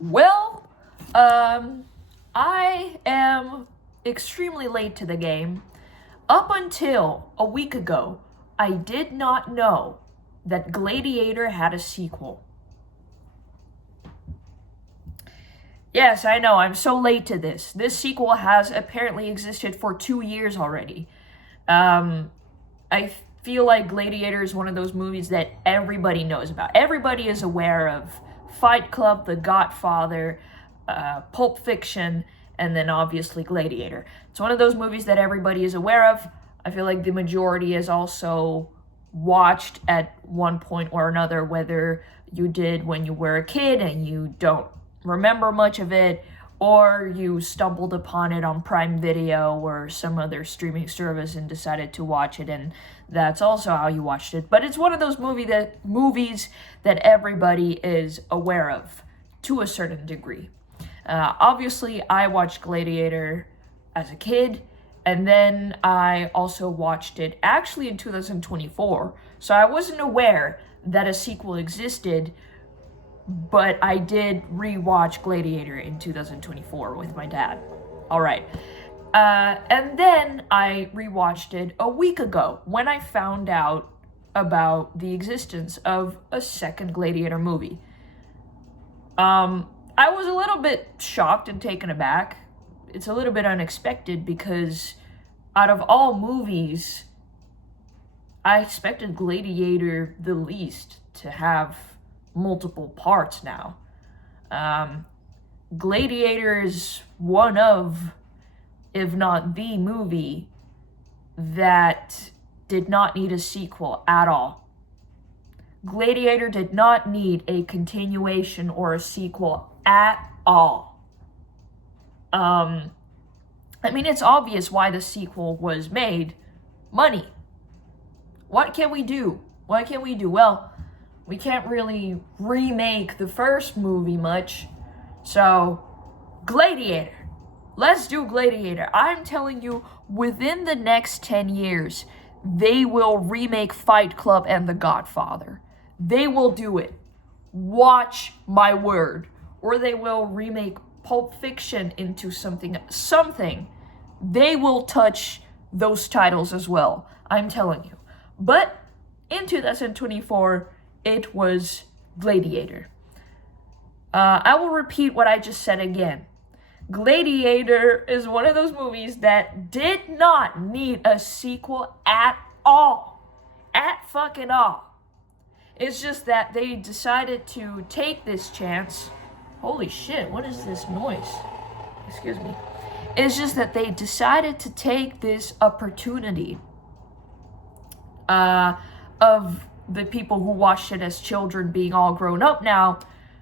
Well, I am extremely late to the game. Up until a week ago, I did not know that Gladiator had a sequel. Yes, I know, I'm so late to this. This sequel has apparently existed for 2 years already. I feel like Gladiator is one of those movies that everybody knows about. Everybody is aware of Fight Club, The Godfather, Pulp Fiction, and then obviously Gladiator. It's one of those movies that everybody is aware of. I feel like the majority is also watched at one point or another, whether you did when you were a kid and you don't remember much of it, or you stumbled upon it on Prime Video or some other streaming service and decided to watch it, and that's also how you watched it. But it's one of those movies that everybody is aware of to a certain degree. Obviously, I watched Gladiator as a kid, and then I also watched it actually in 2024. So I wasn't aware that a sequel existed, but I did rewatch Gladiator in 2024 with my dad. All right. And then I rewatched it a week ago when I found out about the existence of a second Gladiator movie. I was a little bit shocked and taken aback. It's a little bit unexpected because out of all movies, I expected Gladiator the least to have multiple parts now. Gladiator is one of, if not the movie, that did not need a sequel at all. Gladiator did not need a continuation or a sequel at all. I mean, it's obvious why the sequel was made. Money. What can we do? What can we do? Well, we can't really remake the first movie much. So, Gladiator. Let's do Gladiator. I'm telling you, within the next 10 years, they will remake Fight Club and The Godfather. They will do it. Watch my word. Or they will remake Pulp Fiction into something. They will touch those titles as well. I'm telling you. But in 2024, it was Gladiator. I will repeat what I just said again. Gladiator is one of those movies that did not need a sequel at all. At fucking all. It's just that they decided to take this chance. Holy shit, what is this noise? Excuse me. It's just that they decided to take this opportunity of the people who watched it as children being all grown up now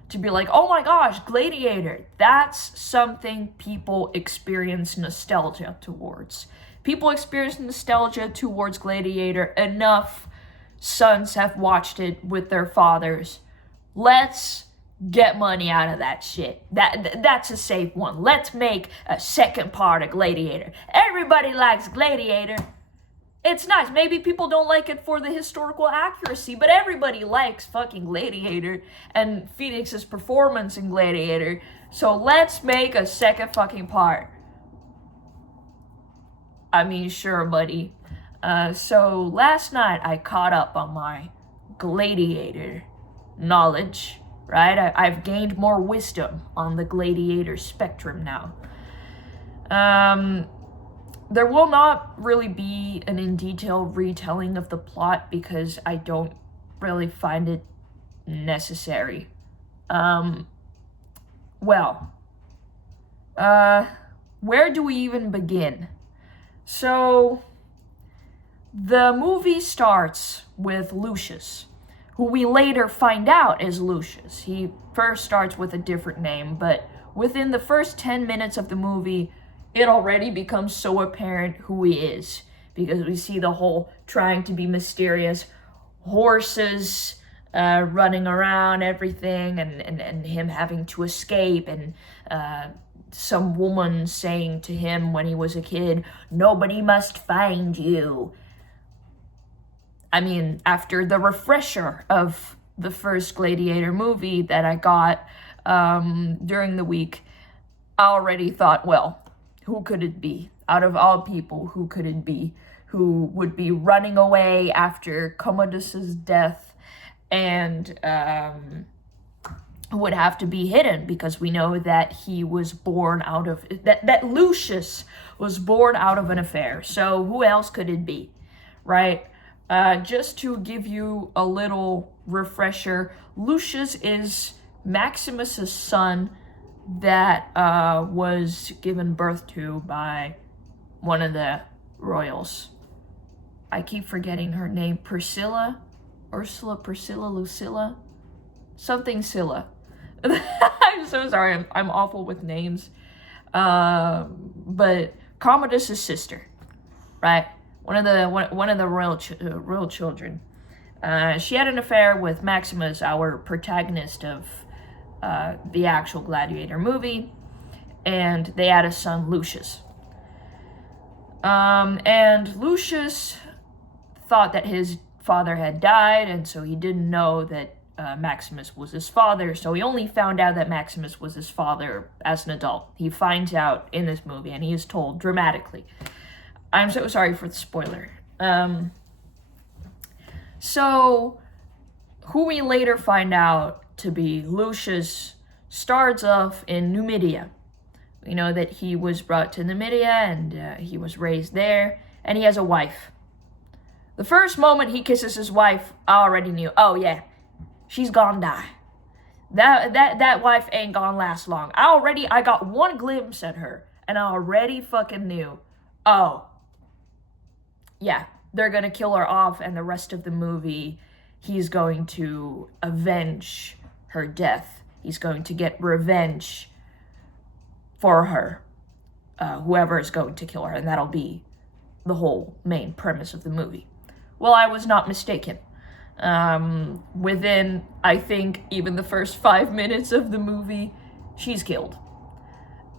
to be like, oh my gosh, Gladiator. That's something people experience nostalgia towards. People experience nostalgia towards Gladiator enough. Sons have watched it with their fathers. Let's get money out of that shit. That's a safe one. Let's make a second part of Gladiator. Everybody likes Gladiator. It's nice. Maybe people don't like it for the historical accuracy, but everybody likes fucking Gladiator and Phoenix's performance in Gladiator. So let's make a second fucking part. I mean, sure, buddy. So last night I caught up on my Gladiator knowledge, right? I've gained more wisdom on the Gladiator spectrum now. There will not really be an in-detail retelling of the plot because I don't really find it necessary. Where do we even begin? So, the movie starts with Lucius, who we later find out is Lucius. He first starts with a different name, but within the first 10 minutes of the movie, it already becomes so apparent who he is, because we see the whole trying to be mysterious, horses running around, everything, and him having to escape, and some woman saying to him when he was a kid, nobody must find you. I mean, after the refresher of the first Gladiator movie that I got, during the week, I already thought, well, who could it be? Out of all people, who could it be who would be running away after Commodus's death and would have to be hidden, because we know that he was born out of that Lucius was born out of an affair. So who else could it be, right? Just to give you a little refresher, Lucius is Maximus's son that was given birth to by one of the royals. I keep forgetting her name. Priscilla, Lucilla, something Scylla. I'm so sorry. I'm awful with names. But Commodus's sister, right? One of the royal children. She had an affair with Maximus, our protagonist of the actual Gladiator movie, and they had a son, Lucius. And Lucius thought that his father had died, and so he didn't know that Maximus was his father, so he only found out that Maximus was his father as an adult. He finds out in this movie, and he is told dramatically. I'm so sorry for the spoiler. So, who we later find out to be Lucius starts off in Numidia. We know that he was brought to Numidia, and he was raised there, and he has a wife. The first moment he kisses his wife, I already knew, oh yeah, she's gonna die. That wife ain't gonna last long. I got one glimpse at her, and I already fucking knew, oh, yeah, they're gonna kill her off, and the rest of the movie, he's going to avenge her death. He's going to get revenge for her, whoever is going to kill her, and that'll be the whole main premise of the movie. Well, I was not mistaken. Within, I think, even the first 5 minutes of the movie, she's killed.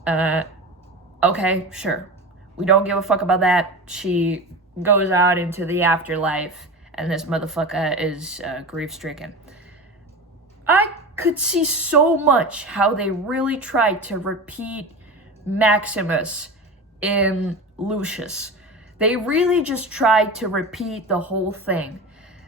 Okay, sure. We don't give a fuck about that. She goes out into the afterlife, and this motherfucker is grief-stricken. I could see so much how they really tried to repeat Maximus in Lucius. They really just tried to repeat the whole thing.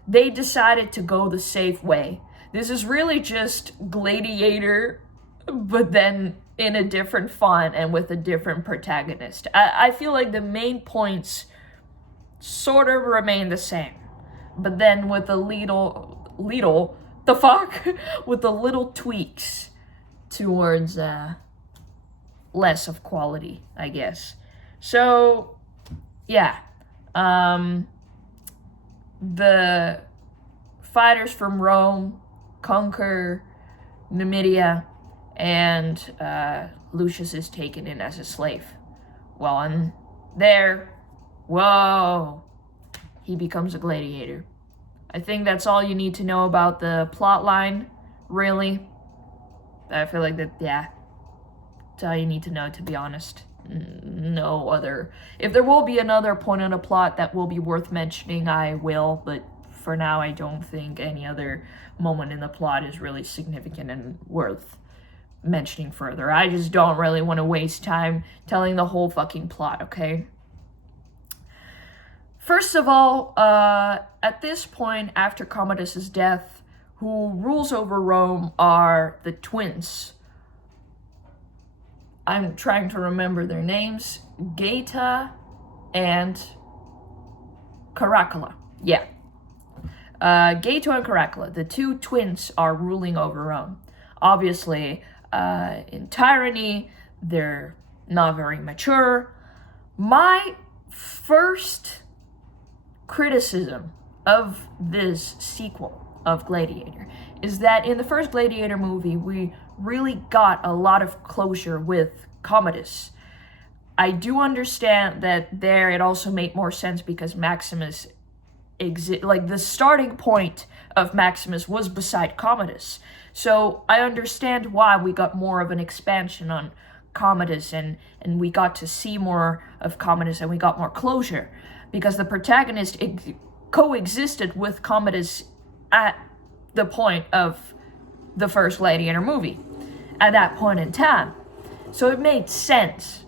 They decided to go the safe way. This is really just Gladiator, but then in a different font and with a different protagonist. I feel like the main points sort of remain the same, but then with the with the little tweaks towards less of quality, I guess. So, yeah. The fighters from Rome conquer Numidia, and Lucius is taken in as a slave. Well, and there, whoa, he becomes a gladiator. I think that's all you need to know about the plot line, really. I feel like that's all you need to know, to be honest. No other. If there will be another point on a plot that will be worth mentioning, I will, but for now, I don't think any other moment in the plot is really significant and worth mentioning further. I just don't really want to waste time telling the whole fucking plot, okay? First of all, at this point, after Commodus's death, who rules over Rome are the twins. I'm trying to remember their names. Geta and Caracalla. Yeah. Gato and Caracalla, the two twins, are ruling over Rome. Obviously, in tyranny, they're not very mature. My first criticism of this sequel of Gladiator is that in the first Gladiator movie, we really got a lot of closure with Commodus. I do understand that there it also made more sense because Maximus the starting point of Maximus was beside Commodus. So I understand why we got more of an expansion on Commodus and we got to see more of Commodus and we got more closure because the protagonist coexisted with Commodus at the point of the first Gladiator movie. at that point in time. So it made sense.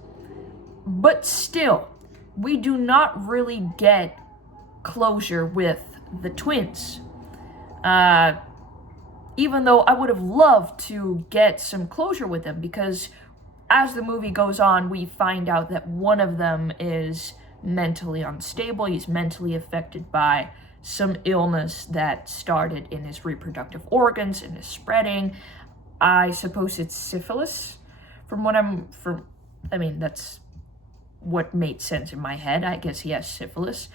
But still, we do not really get closure with the twins. Even though I would have loved to get some closure with them, because as the movie goes on, we find out that one of them is mentally unstable. He's mentally affected by some illness that started in his reproductive organs and is spreading. I suppose it's syphilis. That's what made sense in my head. I guess he has syphilis.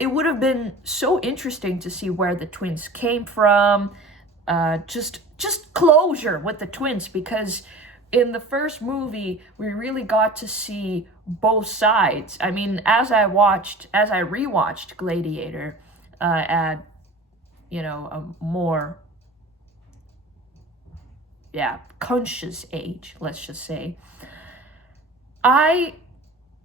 It would have been so interesting to see where the twins came from. Just closure with the twins, because in the first movie, we really got to see both sides. I mean, as I rewatched Gladiator at, a more, conscious age, let's just say, I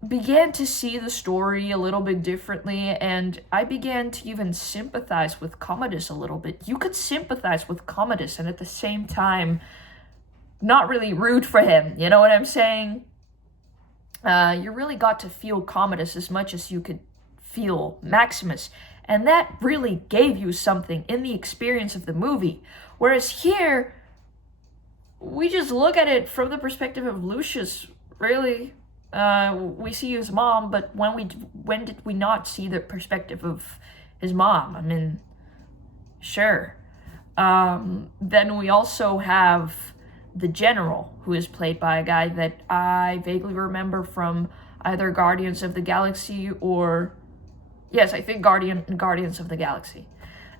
began to see the story a little bit differently, and I began to even sympathize with Commodus a little bit. You could sympathize with Commodus and at the same time not really root for him, you know what I'm saying? You really got to feel Commodus as much as you could feel Maximus, and that really gave you something in the experience of the movie. Whereas here, we just look at it from the perspective of Lucius, really. We see his mom, but when did we not see the perspective of his mom? I mean, sure. Then we also have the general, who is played by a guy that I vaguely remember from either Guardians of the Galaxy or... Yes, I think Guardians of the Galaxy.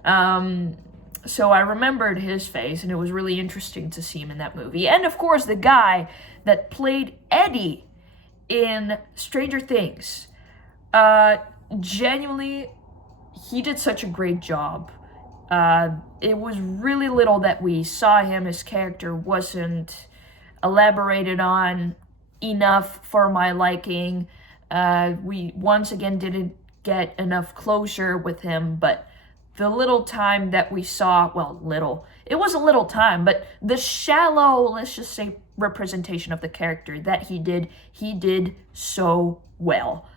So I remembered his face, and it was really interesting to see him in that movie. And of course, the guy that played Eddie in Stranger Things. Genuinely, he did such a great job. It was really little that we saw him. His character wasn't elaborated on enough for my liking. We once again didn't get enough closure with him, but the little time that we saw, it was a little time, but the shallow, let's just say, representation of the character that he did so well.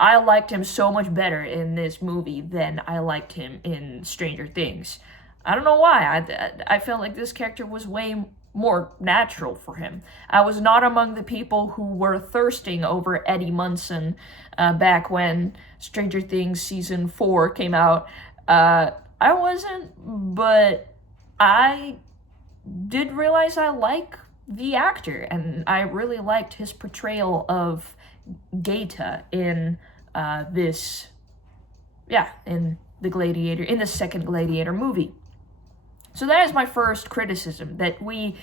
I liked him so much better in this movie than I liked him in Stranger Things. I don't know why. I felt like this character was way more natural for him. I was not among the people who were thirsting over Eddie Munson back when Stranger Things Season 4 came out. I wasn't, but I did realize I like the actor, and I really liked his portrayal of Gaeta in in the second Gladiator movie. So that is my first criticism, that we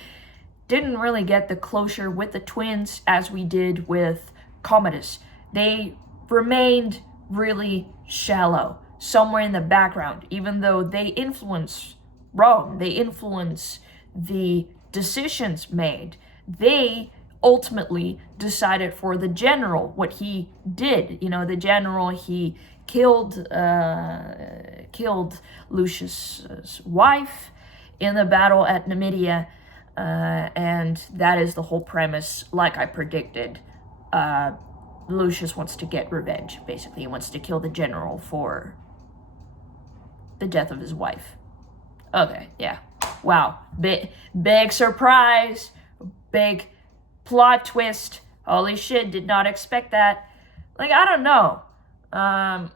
didn't really get the closure with the twins as we did with Commodus. They remained really shallow, somewhere in the background, even though they influence Rome, they influence the decisions made. They ultimately decided for the general what he did. The general, he killed Lucius's wife in the battle at Numidia, and that is the whole premise. Like I predicted, Lucius wants to get revenge. Basically, he wants to kill the general for the death of his wife. Okay, yeah. Wow, big surprise, big plot twist. Holy shit, did not expect that. I don't know. I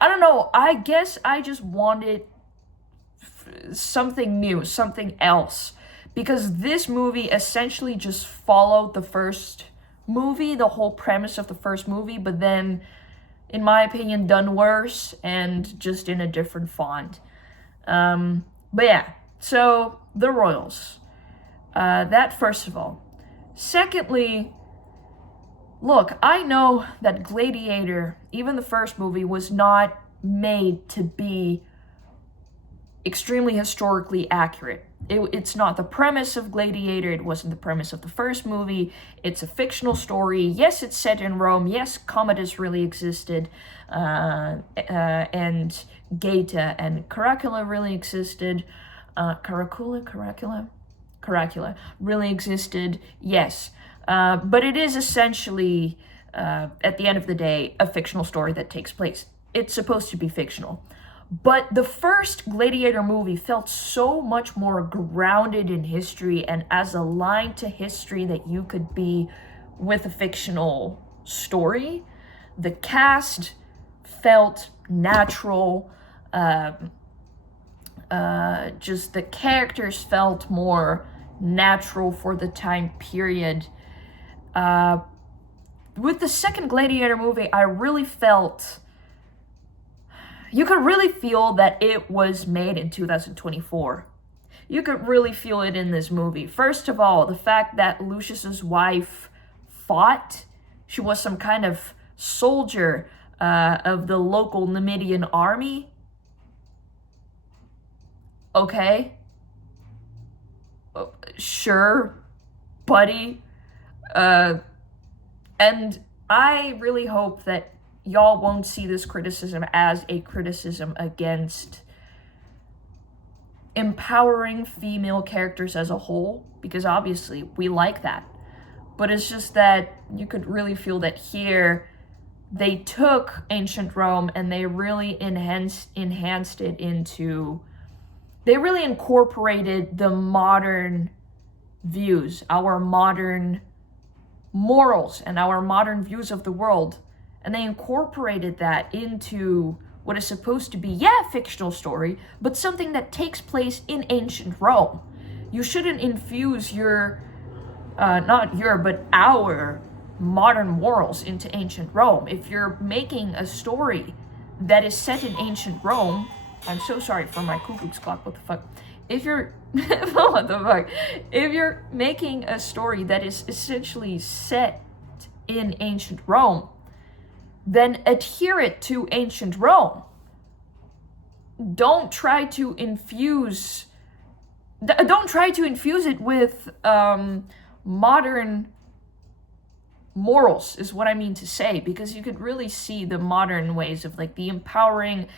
don't know. I guess I just wanted something new, something else. Because this movie essentially just followed the first movie, the whole premise of the first movie, but then, in my opinion, done worse and just in a different font. But yeah, so the royals. That first of all. Secondly, look, I know that Gladiator, even the first movie, was not made to be extremely historically accurate. It's not the premise of Gladiator. It wasn't the premise of the first movie. It's a fictional story. Yes, it's set in Rome. Yes, Commodus really existed. And Gaeta and Caracalla really existed. Caracula really existed, yes. But it is essentially, at the end of the day, a fictional story that takes place. It's supposed to be fictional. But the first Gladiator movie felt so much more grounded in history and as aligned to history that you could be with a fictional story. The cast felt natural. Just the characters felt more natural for the time period. With the second Gladiator movie, I really felt... You could really feel that it was made in 2024. You could really feel it in this movie. First of all, the fact that Lucius's wife fought. She was some kind of soldier of the local Numidian army. Okay. Sure, buddy. And I really hope that y'all won't see this criticism as a criticism against empowering female characters as a whole, because obviously we like that. But it's just that you could really feel that here they took ancient Rome and they really enhanced it into... They really incorporated the modern views, our modern morals, and our modern views of the world. And they incorporated that into what is supposed to be, yeah, a fictional story, but something that takes place in ancient Rome. You shouldn't infuse your, but our modern morals into ancient Rome. If you're making a story that is set in ancient Rome, I'm so sorry for my Ku Klux Klan, what the fuck? If you're, what the fuck? If you're making a story that is essentially set in ancient Rome, then adhere it to ancient Rome. Don't try to infuse it with modern morals, is what I mean to say, because you could really see the modern ways of like the empowering.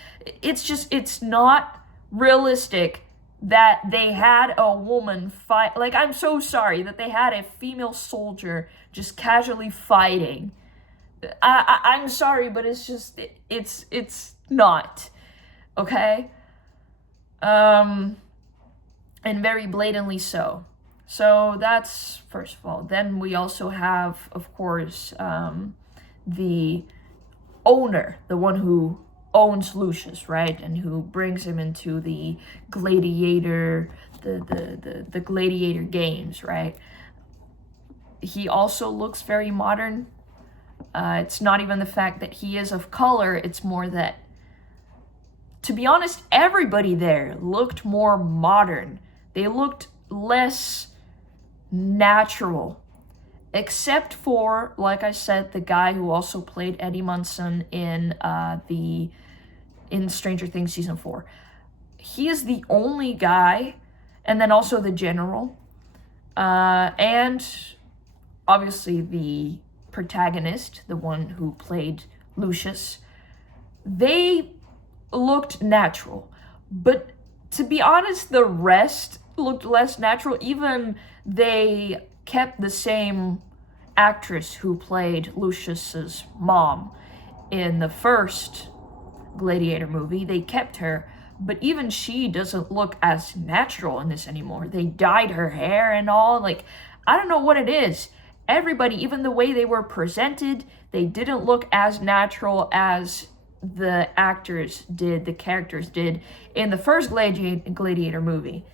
It's not realistic that they had a woman fight. Like, I'm so sorry that they had a female soldier just casually fighting. I'm sorry, but it's just, it's not, okay? And very blatantly so. So that's, first of all. Then we also have, of course, the owner, the one who owns Lucius, right? And who brings him into the gladiator, the gladiator games, right? He also looks very modern. It's not even the fact that he is of color, it's more that, to be honest, everybody there looked more modern. They looked less natural. Except for, like I said, the guy who also played Eddie Munson in Stranger Things Season 4. He is the only guy, and then also the general, and obviously the protagonist, the one who played Lucius. They looked natural, but to be honest, the rest looked less natural. Even they kept the same actress who played Lucius's mom in the first Gladiator movie. They kept her, but even she doesn't look as natural in this anymore. They dyed her hair and all. Like, I don't know what it is. Everybody, even the way they were presented, they didn't look as natural as the actors did, the characters did in the first Gladiator movie.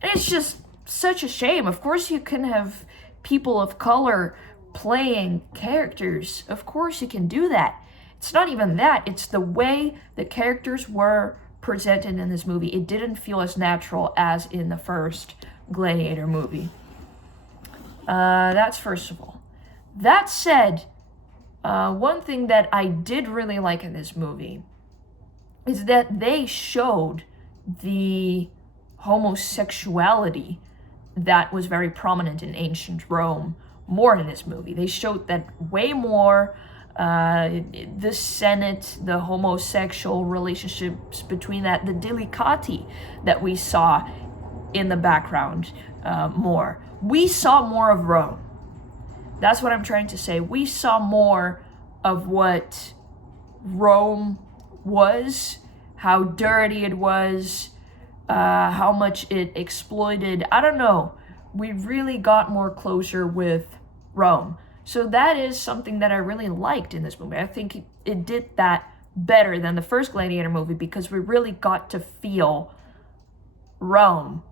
And it's just such a shame. Of course you can have people of color playing characters. Of course you can do that. It's not even that. It's the way the characters were presented in this movie. It didn't feel as natural as in the first Gladiator movie. That's first of all. That said, one thing that I did really like in this movie is that they showed the homosexuality that was very prominent in ancient Rome more in this movie. They showed that way more. The Senate, the homosexual relationships between that, the delicati that we saw in the background more. We saw more of Rome. That's what I'm trying to say. We saw more of what Rome was, how dirty it was, how much it exploited. I don't know. We really got more closure with Rome. So that is something that I really liked in this movie. I think it did that better than the first Gladiator movie because we really got to feel Rome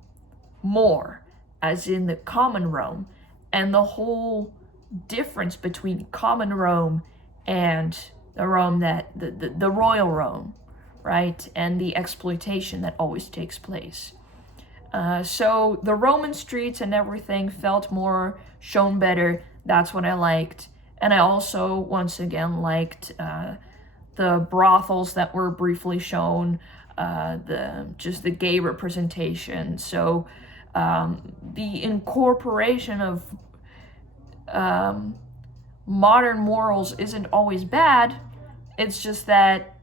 more, as in the common Rome, and the whole difference between common Rome and the Rome that the royal Rome, right, and the exploitation that always takes place. So the Roman streets and everything felt more shown better. That's what I liked. And I also, once again, liked the brothels that were briefly shown, the gay representation. So the incorporation of modern morals isn't always bad. It's just that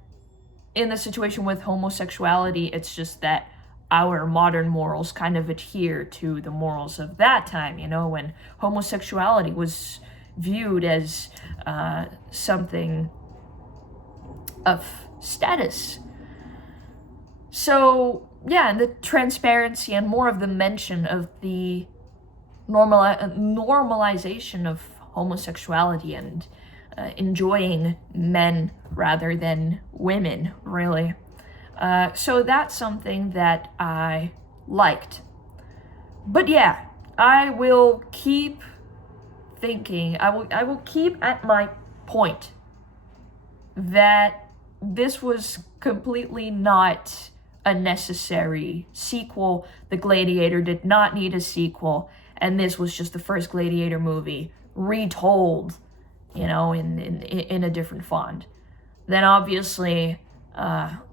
in the situation with homosexuality, it's just that our modern morals kind of adhere to the morals of that time, when homosexuality was viewed as something of status. So, yeah, and the transparency and more of the mention of the normalization of homosexuality and enjoying men rather than women, really. So that's something that I liked. But yeah, I will keep thinking, I will keep at my point that this was completely not a necessary sequel. The Gladiator did not need a sequel, and this was just the first Gladiator movie retold, in a different font. Then obviously,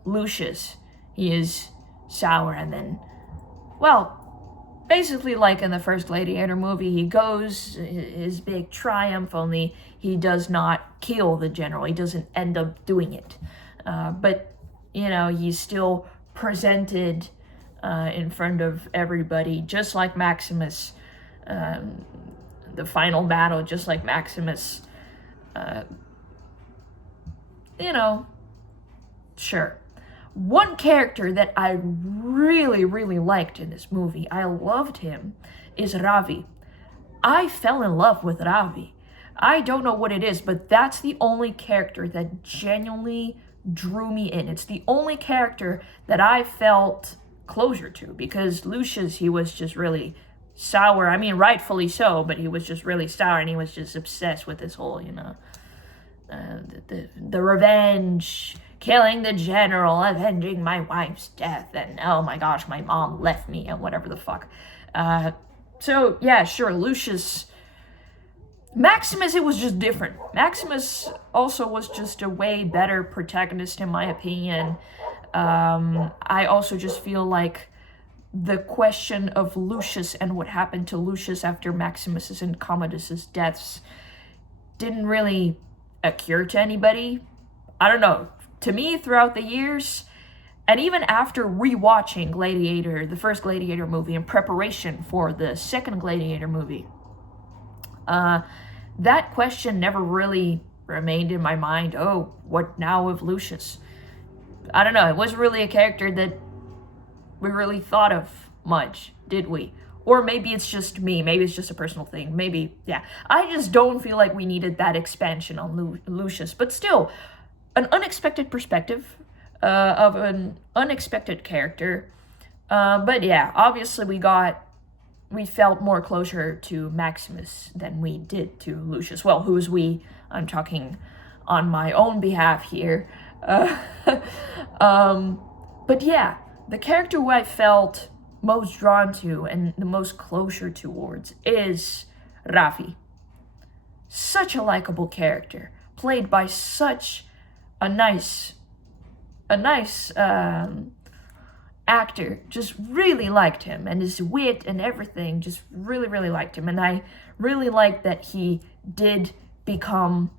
Lucius, he is sour, and then, well, basically like in the first Gladiator movie, he goes, his big triumph, only he does not kill the general. He doesn't end up doing it. But, he's still presented in front of everybody, just like Maximus. The final battle, just like Maximus. Sure. One character that I really, really liked in this movie, I loved him, is Ravi. I fell in love with Ravi. I don't know what it is, but that's the only character that genuinely drew me in. It's the only character that I felt closure to, because Lucius, he was just really sour. I mean, rightfully so, but he was just really sour, and he was just obsessed with this whole, the revenge, killing the general, avenging my wife's death, and oh my gosh, my mom left me, and whatever the fuck. So, yeah, sure, Lucius. Maximus, it was just different. Maximus also was just a way better protagonist, in my opinion. I also just feel like the question of Lucius and what happened to Lucius after Maximus's and Commodus's deaths didn't really occur to anybody. I don't know. To me, throughout the years, and even after rewatching Gladiator, the first Gladiator movie, in preparation for the second Gladiator movie, that question never really remained in my mind. Oh, what now of Lucius? I don't know. It wasn't really a character that we really thought of much, did we? Or maybe it's just me. Maybe it's just a personal thing. Maybe, yeah. I just don't feel like we needed that expansion on Lucius. But still, an unexpected perspective of an unexpected character. But yeah, obviously we felt more closer to Maximus than we did to Lucius. Well, who's we? I'm talking on my own behalf here. But yeah, the character who I felt most drawn to and the most closer towards is Ravi. Such a likable character, played by such a nice actor. Just really liked him, and his wit and everything, just really, really liked him. And I really liked that he did become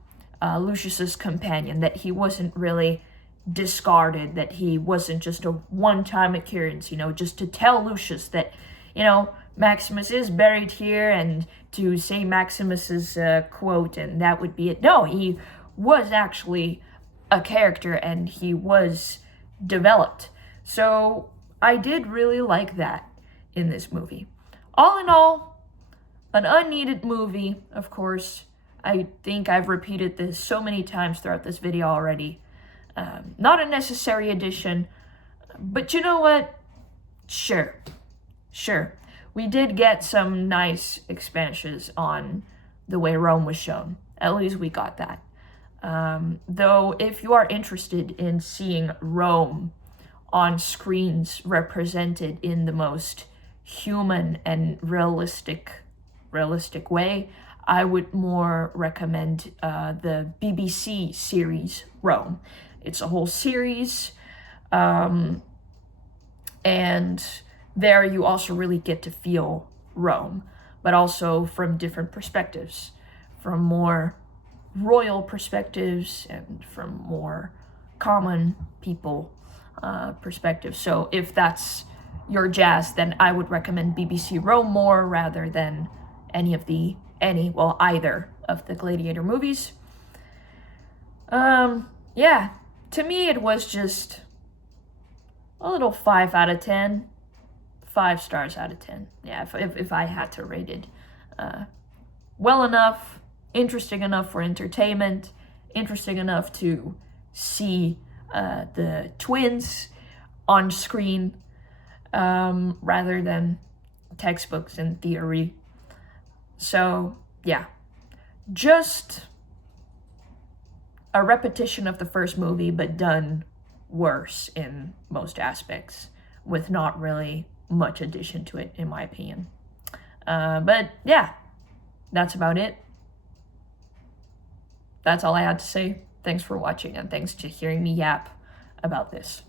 Lucius's companion, that he wasn't really discarded, that he wasn't just a one-time occurrence, just to tell Lucius that you know, Maximus is buried here, and to say Maximus's quote and that would be it. No, he was actually a character and he was developed. So I did really like that in this movie. All in all, an unneeded movie, of course. I think I've repeated this so many times throughout this video already. Not a necessary addition, but you know what? Sure. We did get some nice expansions on the way Rome was shown. At least we got that. Though, if you are interested in seeing Rome on screens represented in the most human and realistic way, I would more recommend the BBC series Rome. It's a whole series, and there you also really get to feel Rome, but also from different perspectives, from more royal perspectives and from more common people perspectives. So if that's your jazz, then I would recommend BBC Rome more rather than either of the Gladiator movies. Yeah, to me it was just a little 5 out of 10. 5 stars out of 10. Yeah, if I had to rate it. Well enough, interesting enough for entertainment, interesting enough to see the twins on screen rather than textbooks in theory. So, yeah, just a repetition of the first movie, but done worse in most aspects, with not really much addition to it, in my opinion. But yeah, that's about it. That's all I had to say. Thanks for watching, and thanks to hearing me yap about this.